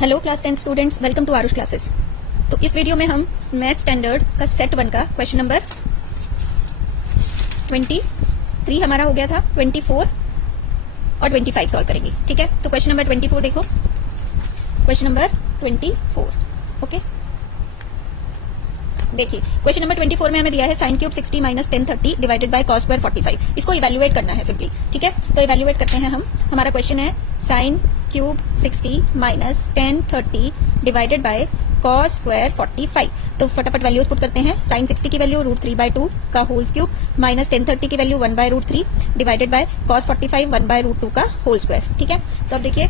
Hello class 10 students, welcome to Aarush classes. तो इस video में हम मैथ स्टैंडर्ड का सेट 1 का क्वेश्चन नंबर 23 हमारा हो गया था, 24 और 25 सॉल्व करेंगे। ठीक है, तो क्वेश्चन नंबर 24 देखो, क्वेश्चन नंबर 24। ओके, देखिए क्वेश्चन नंबर 24 में हमें दिया है sine cube 60 minus 1030 divided by cos square 45। इसको इवैल्यूएट करना है सिंपली। ठीक है, तो इवैल्यूएट करते हैं हम। हमारा क्वेश्चन है sine cube 60 minus 1030 divided by cos square 45। तो फटाफट वैल्यूज पुट करते हैं। साइन 60 की वैल्यू √3/2 का होल क्यूब माइनस 1030 की वैल्यू 1/√3 डिवाइडेड बाय कॉस 45 1/√2 का होल स्क्वायर। ठीक है, तो अब देखिए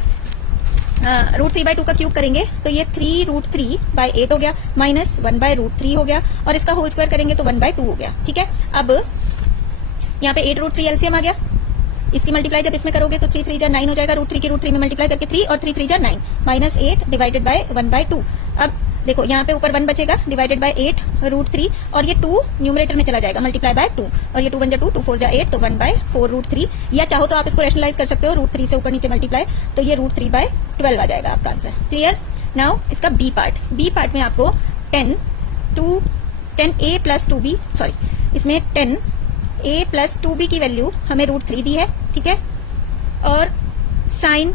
√3/2 का क्यूब करेंगे तो ये 3√3/8 हो गया, माइनस 1/√3 हो गया, और इसका होल स्क्वायर करेंगे तो 1/2 हो गया। ठीक है, अब यहाँ पे 8√3 एलसीएम आ गया। इसकी मल्टीप्लाई जब इसमें करोगे तो 3 3 जा 9 हो जाएगा। √3 की √3 में मल्टीप्लाई करके 3 और 3 3 जा 9 माइनस 8 डिवाइडेड बाय 1/2। अब देखो यहाँ पे ऊपर 1 बचेगा डिवाइडेड बाय 8√3, और ये 2 न्यूमरेटर में चला जाएगा मल्टीप्लाई बाय 2, और ये 2 बन जा 2 2 4 जा 8 तो 1/4√3। या चाहो तो आप इसको रैशनलाइज कर सकते हो, √3 से ऊपर नीचे मल्टीप्लाई तो ये √3/12 आ जाएगा आपका आंसर। क्लियर। नाउ इसका बी पार्ट में आपको 10a प्लस 2b, सॉरी इसमें 10a प्लस 2b की वैल्यू हमें √3 दी है। ठीक है, और साइन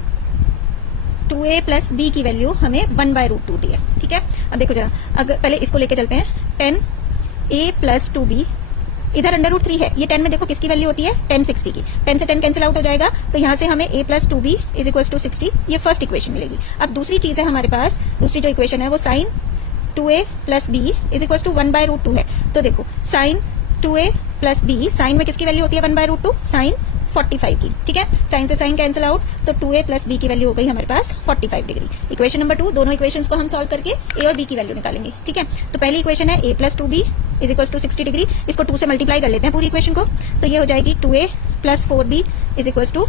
2a प्लस b की वैल्यू हमें 1/√2 दी है। ठीक है, अब देखो जरा, अगर पहले इसको लेके चलते हैं। 10a प्लस 2b इधर अंडर√3 है, ये 10 में देखो किसकी वैल्यू होती है 1060 की। 10 से 10 कैंसिल आउट हो जाएगा, तो यहाँ से हमें a plus 2b is equal to 60, ये फर्स्ट इक्वेशन मिलेगी। अब दूसरी चीज है हमारे पास, दूसरी जो इक्वेशन है वो sine 2a plus b is equal to 1/√2 है। तो देखो sign 2a plus b, sign में किसकी वैल्यू होती है 1/√2, साइन 45 की। ठीक है, साइन से साइन कैंसिल आउट, तो 2a प्लस b की वैल्यू हो गई हमारे पास 45 डिग्री। इक्वेशन नंबर 2, दोनों इक्वेशंस को हम सॉल्व करके a और b की वैल्यू निकालेंगे। ठीक है, तो पहली इक्वेशन है a plus 2b is equal to 60 degree. इसको 2 से मल्टीप्लाई कर लेते हैं पूरी इक्वेशन को, तो ये हो जाएगी 2a plus 4b is equal to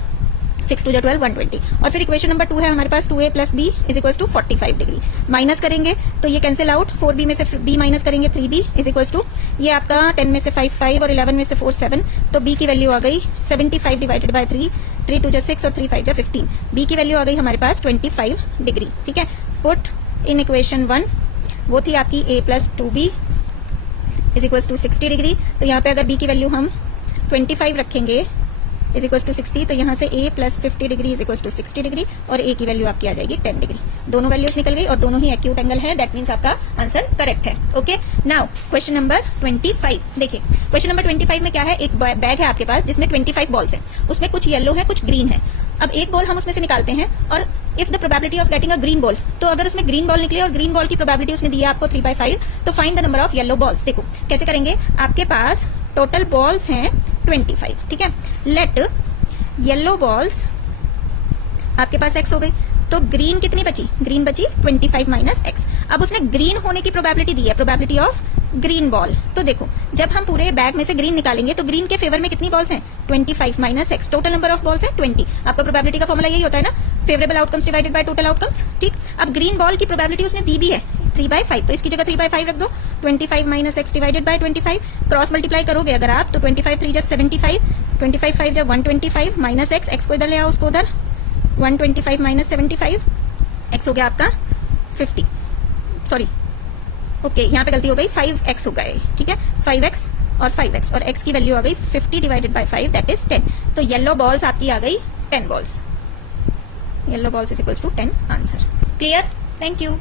6 2 12 120। और फिर इक्वेशन नंबर 2 है हमारे पास 2a plus b is equal to 45 degree. Minus करेंगे तो ये कैंसिल आउट, 4b में से b माइनस करेंगे 3b इज इक्वल टू, ये आपका 10 में से 5 5 और 11 में से 4 7, तो b की वैल्यू आ गई 75 डिवाइडेड बाय 3, 3 2 6 और 3 5 15। b की वैल्यू आ गई हमारे पास 25 डिग्री। ठीक है, पुट इन इक्वेशन 1, वो थी आपकी a plus 2b is equal to 60 degree. तो यहाँ पे अगर b की वैल्यू हम 25 रखेंगे इज इक्वल टू 60, तो यहाँ से a plus 50 degree is equal to 60 degree, और a की वैल्यू आपकी आ जाएगी 10 डिग्री। दोनों वैल्यूज निकल गई और दोनों ही एक्यूट एंगल है, दैट मीन्स आपका आंसर करेक्ट है। ओके, नाउ क्वेश्चन नंबर 25 देखिए। क्वेश्चन नंबर 25 में क्या है, एक बैग है आपके पास जिसमें 25 बॉल्स है, उसमें कुछ येलो है कुछ ग्रीन है। अब एक बॉल हम उसमें से निकालते हैं, और if the probability of getting a green ball, तो अगर उसमें ग्रीन बॉल निकले और ग्रीन बॉल की प्रोबेबिलिटी उसने दी है आपको 3/5, तो find the number of yellow balls. देखो कैसे करेंगे, आपके पास टोटल बॉल्स हैं 25। ठीक है, लेट येलो बॉल्स आपके पास x हो गई, तो ग्रीन कितनी बची, ग्रीन बची 25 माइनस x। अब उसने ग्रीन होने की प्रोबेबिलिटी दी है, प्रोबेबिलिटी ऑफ ग्रीन बॉल। तो देखो जब हम पूरे बैग में से ग्रीन निकालेंगे तो ग्रीन के फेवर में कितनी बॉल्स हैं 25 minus x, total number of balls है 20। आपका प्रोबेबिलिटी का फॉर्मूला यही होता है ना, favourable outcomes divided by total outcomes. ठीक, अब ग्रीन बॉल की प्रोबेबिलिटी उसने दी भी है 3/5, तो इसकी जगह 3/5 रख दो। 25 minus x divided by 25, cross multiply करोगे अगर आप तो 25 3 जा 75, 25 5 जा 125 माइनस x को इधर ले आओ, उसको उधर 125 माइनस 75, x हो गया आपका 50, सॉरी ओके यहाँ पे गलती हो गई, 5x हो गए। ठीक है, 5x और 5x, और x की वैल्यू आ गई 50 डिवाइडेड बाय 5 दैट इज 10। तो येलो बॉल्स आपकी आ गई 10 balls, yellow balls is equals to 10 answer. Clear, thank you.